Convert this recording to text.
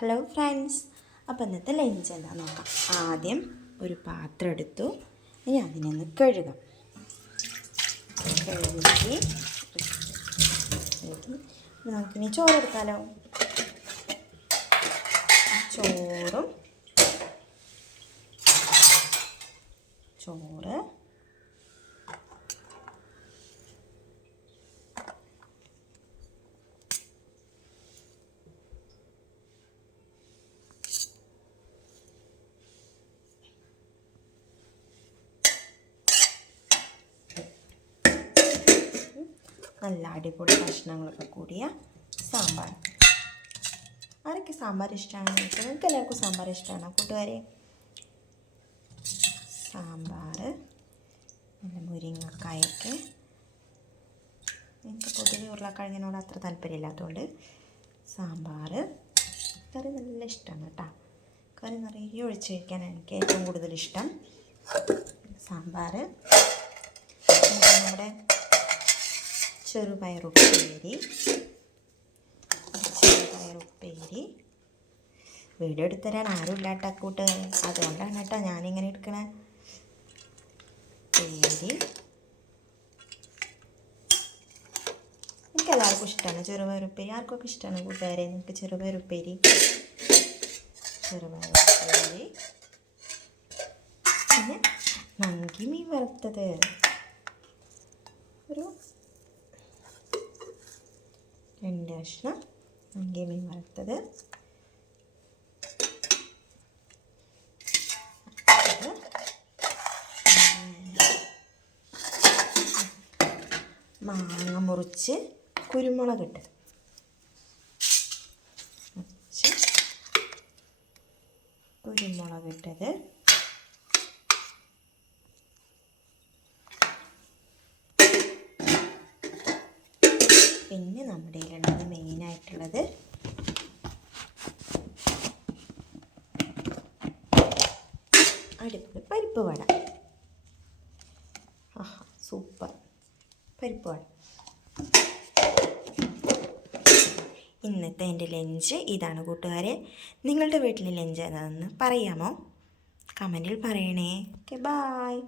Hello friends, അപ്പോൾ ഇന്നത്തെ lunch എന്താ നോക്കാം. ആദ്യം ഒരു പാത്രം എടുത്തു, ഇനി അതിനൊന്ന് കഴുകി നമുക്കിനി ചോറെടുക്കാമല്ലോ. ചോറ് നല്ല അടിപൊളി കഷ്ണങ്ങളൊക്കെ കൂടിയ സാമ്പാർ. ആരൊക്കെ സാമ്പാർ ഇഷ്ടമാണ്? നിങ്ങൾക്ക് എല്ലാവർക്കും സാമ്പാർ ഇഷ്ടമാണോ കൂട്ടുകാരെ? സാമ്പാർ നല്ല മുരിങ്ങക്കായൊക്കെ. എനിക്ക് പൊതുവെ ഉരുളക്കിഴങ്ങിനോട് അത്ര താല്പര്യമില്ലാത്തതുകൊണ്ട് സാമ്പാർ കറി നല്ല ഇഷ്ടമാണ് കേട്ടോ. കറി നിറയെ ഒഴിച്ച് കഴിക്കാനാണ് എനിക്ക് ഏറ്റവും കൂടുതൽ ഇഷ്ടം. സാമ്പാർ, നമ്മുടെ ചെറുപയറുപ്പേരി. വീഡിയോ എടുത്തരാൻ ആരും ഇല്ല കേട്ടോ കൂട്ടുകാരെ, അതുകൊണ്ടാണ് കേട്ടോ ഞാനിങ്ങനെ എടുക്കണേ. പേരി എനിക്ക് എല്ലാവർക്കും ഇഷ്ടമാണ് ചെറുപയറുപ്പേരി. ആർക്കൊക്കെ ഇഷ്ടമാണ് കൂട്ടുകാരെ നിങ്ങൾക്ക് ചെറുപയറുപ്പേരി? പിന്നെ നങ്കി മീൻ വറുത്തത്, ഒരു 2 കഷ്ണം നങ്കി മീൻ വറുത്തത്. മാങ്ങ മുറിച്ച് കുരുമുളക് ഇട്ടത്. പിന്നെ നമ്മുടെ കയ്യിലുള്ളത് മെയിനായിട്ടുള്ളത് അടിപൊളി പരിപ്പ് വട. ആഹാ, സൂപ്പർ പരിപ്പ് വട. ഇന്നത്തെ എൻ്റെ ലഞ്ച് ഇതാണ് കൂട്ടുകാരെ. നിങ്ങളുടെ വീട്ടിലെ ലഞ്ച് ഏതാണെന്ന് പറയാമോ? കമൻറ്റിൽ പറയണേ. Okay, bye.